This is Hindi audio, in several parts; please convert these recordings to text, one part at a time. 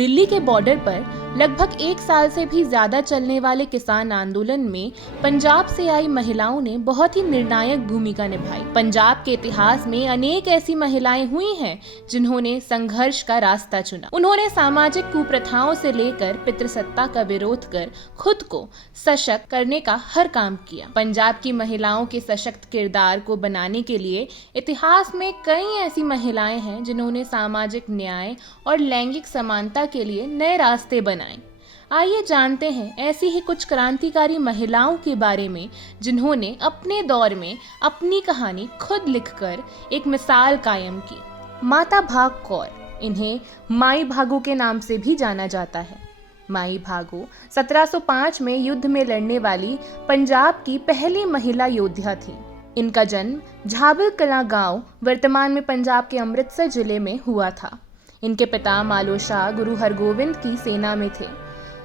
दिल्ली के बॉर्डर पर लगभग 1 साल से भी ज्यादा चलने वाले किसान आंदोलन में पंजाब से आई महिलाओं ने बहुत ही निर्णायक भूमिका निभाई। पंजाब के इतिहास में अनेक ऐसी महिलाएं हुई हैं जिन्होंने संघर्ष का रास्ता चुना। उन्होंने सामाजिक कुप्रथाओं से लेकर पितृसत्ता का विरोध कर खुद को सशक्त करने का हर काम किया। पंजाब की महिलाओं के सशक्त किरदार को बनाने के लिए इतिहास में कई ऐसी महिलाएं हैं जिन्होंने सामाजिक न्याय और लैंगिक समानता के लिए नए रास्ते बनाए। आइए जानते हैं ऐसी ही कुछ क्रांतिकारी महिलाओं के बारे में जिन्होंने अपने दौर में अपनी कहानी खुद लिखकर एक मिसाल कायम की। माता भाग कौर, इन्हें माई भागो के नाम से भी जाना जाता है। माई भागो 1705 में युद्ध में लड़ने वाली पंजाब की पहली महिला योद्धा थी। इनका जन्म झाबल कलां गांव वर्तमान में पंजाब के अमृतसर जिले में हुआ था। इनके पिता मालो शाह गुरु हरगोविंद की सेना में थे।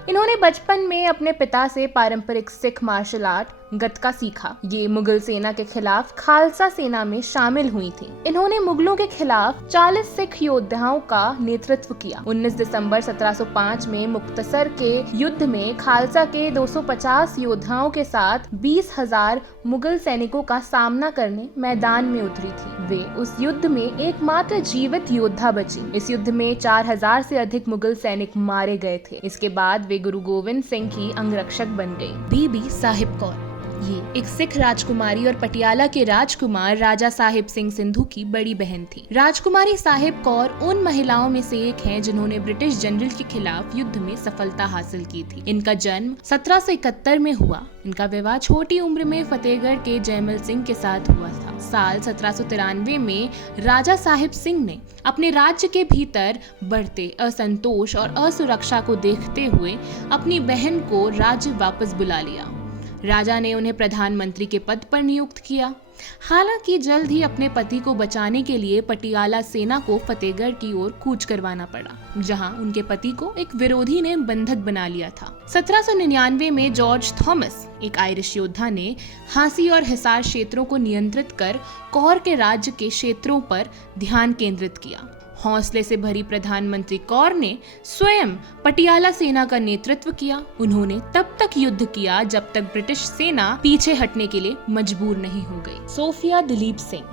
इन्होंने बचपन में अपने पिता से पारंपरिक सिख मार्शल आर्ट गतका सीखा। ये मुगल सेना के खिलाफ खालसा सेना में शामिल हुई थी। इन्होंने मुगलों के खिलाफ 40 सिख योद्धाओं का नेतृत्व किया। 19 दिसंबर 1705 में मुक्तसर के युद्ध में खालसा के 250 योद्धाओं के साथ 20,000 मुगल सैनिकों का सामना करने मैदान में उतरी थी। वे उस युद्ध में एकमात्र जीवित योद्धा बची। इस युद्ध में 4,000 से अधिक मुगल सैनिक मारे गए थे। इसके बाद वे गुरु गोविंद सिंह की अंगरक्षक बन गई। बीबी साहिब कौर, ये एक सिख राजकुमारी और पटियाला के राजकुमार राजा साहिब सिंह सिंधु की बड़ी बहन थी। राजकुमारी साहिब कौर उन महिलाओं में से एक हैं जिन्होंने ब्रिटिश जनरल के खिलाफ युद्ध में सफलता हासिल की थी। इनका जन्म 1771 में हुआ। इनका विवाह छोटी उम्र में फतेहगढ़ के जयमल सिंह के साथ हुआ था। साल 1793 में राजा साहिब सिंह ने अपने राज्य के भीतर बढ़ते असंतोष और असुरक्षा को देखते हुए अपनी बहन को राज्य वापस बुला लिया। राजा ने उन्हें प्रधानमंत्री के पद पर नियुक्त किया। हालांकि जल्द ही अपने पति को बचाने के लिए पटियाला सेना को फतेहगढ़ की ओर कूच करवाना पड़ा, जहां उनके पति को एक विरोधी ने बंधक बना लिया था। 1799 में जॉर्ज थॉमस, एक आयरिश योद्धा, ने हांसी और हिसार क्षेत्रों को नियंत्रित कर कौर के राज्य के क्षेत्रों पर ध्यान केंद्रित किया। हौसले से भरी प्रधानमंत्री कौर ने स्वयं पटियाला सेना का नेतृत्व किया। उन्होंने तब तक युद्ध किया जब तक ब्रिटिश सेना पीछे हटने के लिए मजबूर नहीं हो गई। सोफिया दिलीप सिंह,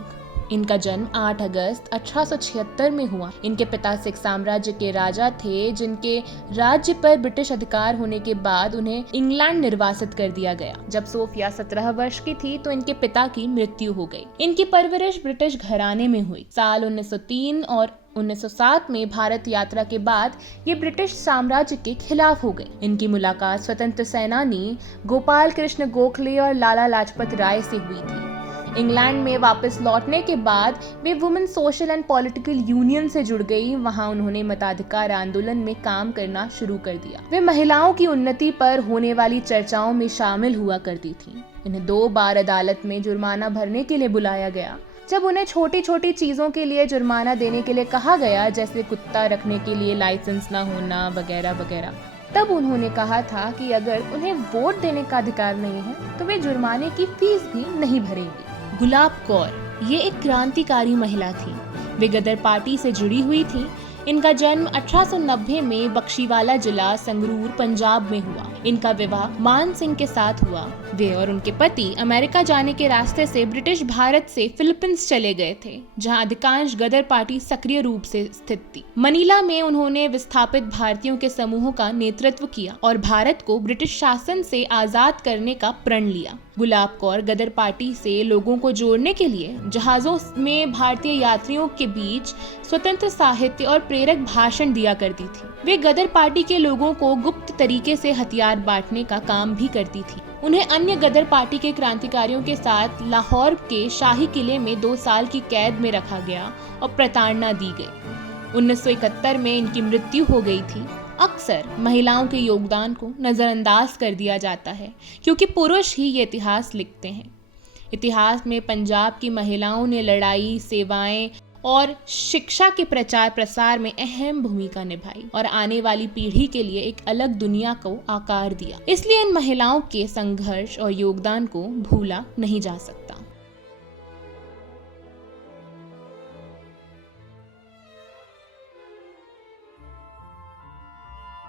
इनका जन्म 8 अगस्त 1876 में हुआ। इनके पिता सिख साम्राज्य के राजा थे, जिनके राज्य पर ब्रिटिश अधिकार होने के बाद उन्हें इंग्लैंड निर्वासित कर दिया गया। जब सोफिया 17 वर्ष की थी तो इनके पिता की मृत्यु हो गई। इनकी परवरिश ब्रिटिश घराने में हुई। साल 1903 और 1907 में भारत यात्रा के बाद ये ब्रिटिश साम्राज्य के खिलाफ हो गई। इनकी मुलाकात स्वतंत्र सेनानी गोपाल कृष्ण गोखले और लाला लाजपत राय से हुई थी। इंग्लैंड में वापस लौटने के बाद वे women social and political union से जुड़ गई। वहां उन्होंने मताधिकार आंदोलन में काम करना शुरू कर दिया। वे महिलाओं की उन्नति पर होने वाली चर्चाओं में शामिल हुआ करती थी। इन्हें 2 बार अदालत में जुर्माना भरने के लिए बुलाया गया। जब उन्हें छोटी छोटी चीजों के लिए जुर्माना देने के लिए कहा गया, जैसे कुत्ता रखने के लिए लाइसेंस न होना वगैरह वगैरह, तब उन्होंने कहा था कि अगर उन्हें वोट देने का अधिकार नहीं है तो वे जुर्माने की फीस भी नहीं भरेंगी। गुलाब कौर, ये एक क्रांतिकारी महिला थी। वे गदर पार्टी से जुड़ी हुई थी। इनका जन्म 1890 में बख्शीवाला जिला संगरूर पंजाब में हुआ। इनका विवाह मान सिंह के साथ हुआ। वे और उनके पति अमेरिका जाने के रास्ते से ब्रिटिश भारत से फिलीपींस चले गए थे, जहां अधिकांश गदर पार्टी सक्रिय रूप से स्थित थी। मनीला में उन्होंने विस्थापित भारतीयों के समूहों का नेतृत्व किया और भारत को ब्रिटिश शासन से आजाद करने का प्रण लिया। गुलाब कौर गदर पार्टी से लोगों को जोड़ने के लिए जहाजों में भारतीय यात्रियों के बीच स्वतंत्र साहित्य और प्रेरक भाषण दिया करती थी। वे गदर पार्टी के लोगों को गुप्त तरीके से हथियार बांटने का काम भी करती थी। उन्हें अन्य गदर पार्टी के क्रांतिकारियों के साथ लाहौर के शाही किले में 2 साल की कैद में रखा गया और प्रताड़ना दी गई। 1971 में इनकी मृत्यु हो गई थी। अक्सर महिलाओं के योगदान को नजरअंदाज कर दिया जाता है क्योंकि पुरुष ही ये इतिहास लिखते हैं। इतिहास में पंजाब की महिलाओं ने लड़ाई, सेवाएं और शिक्षा के प्रचार प्रसार में अहम भूमिका निभाई और आने वाली पीढ़ी के लिए एक अलग दुनिया को आकार दिया। इसलिए इन महिलाओं के संघर्ष और योगदान को भूला नहीं जा सकता।